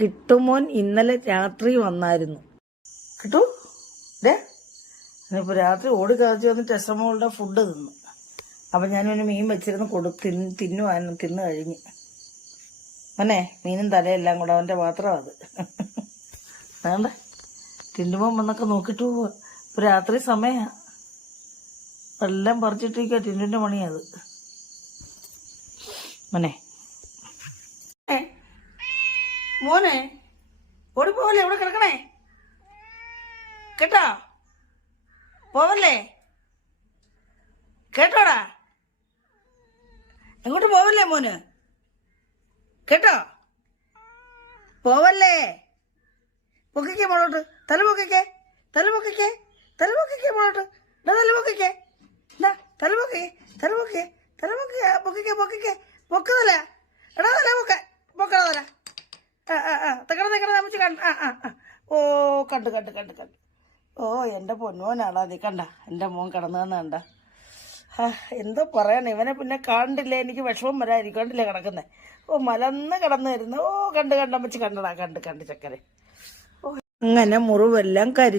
കിട്ടുമോൻ ഇന്നലെ രാത്രി വന്നായിരുന്നു. കിട്ടു? ദേ ഇനിയിപ്പോ രാത്രി കാച്ചു വന്ന് ടെസ്റ്റമോളുടെ ഫുഡ് തിന്നു. അപ്പൊ ഞാനൊരു മീൻ വെച്ചിരുന്ന് കൊടു തിന്ന് തിന്നുവായിരുന്നു തിന്നു കഴിഞ്ഞ്. അവനെ മീനും തലയെല്ലാം കൂടെ അവന്റെ പാത്രം അത്. വേണ്ട. തിന്നുമ്പോൾ വന്നൊക്കെ നോക്കിട്ടു ഇപ്പൊ രാത്രി സമയ. എല്ലാം പറിച്ചിട്ടിരിക്കുക ടിന്റിന്റെ പണിയത് മോനെ മോനെ ഓടി പോവല്ലേ ഇവിടെ കിടക്കണേ? കേട്ടോ? പോവല്ലേ? കേട്ടോടാ? എങ്ങോട്ട് പോവല്ലേ മോന്? കേട്ടോ? പോവല്ലേ? പൊക്കിക്കേ മോളോട്ട്. തല പൊക്കിക്കേ. തല പൊക്കിക്കേ. തല പൊക്കിക്കേ മോളോട്ട്. എന്നാ തല പൊക്കിക്കേ. എന്നാ തല പൊക്കിക്കേ. തല പൊക്കിക്കേ. തല പൊക്കിക്കേ പൊക്കിക്കേ പൊക്കിക്കേ. പൊക്കതല എടാ തല പൊക്ക പൊക്കട തല ആ ആ ആ. കണ്ട ആ ആ ഓ കണ്ട് കണ്ട് കണ്ട് കണ്ട്. ഓ എന്റെ പൊന്നോനാടാ നീ കണ്ട. എന്റെ മോൻ കിടന്നു തന്നെ കണ്ട. എന്തോ പറയണ ഇവനെ പിന്നെ കണ്ടില്ലേ എനിക്ക് വിഷമം വരാതിരിക്കും കണ്ടില്ലേ കിടക്കുന്നത് ഓ മലന്ന് കിടന്നു ഓ കണ്ട് കണ്ടമ്മച്ച് കണ്ടടാ. കണ്ട് കണ്ട് ചക്കരെ. അങ്ങനെ മുറിവെല്ലാം കരി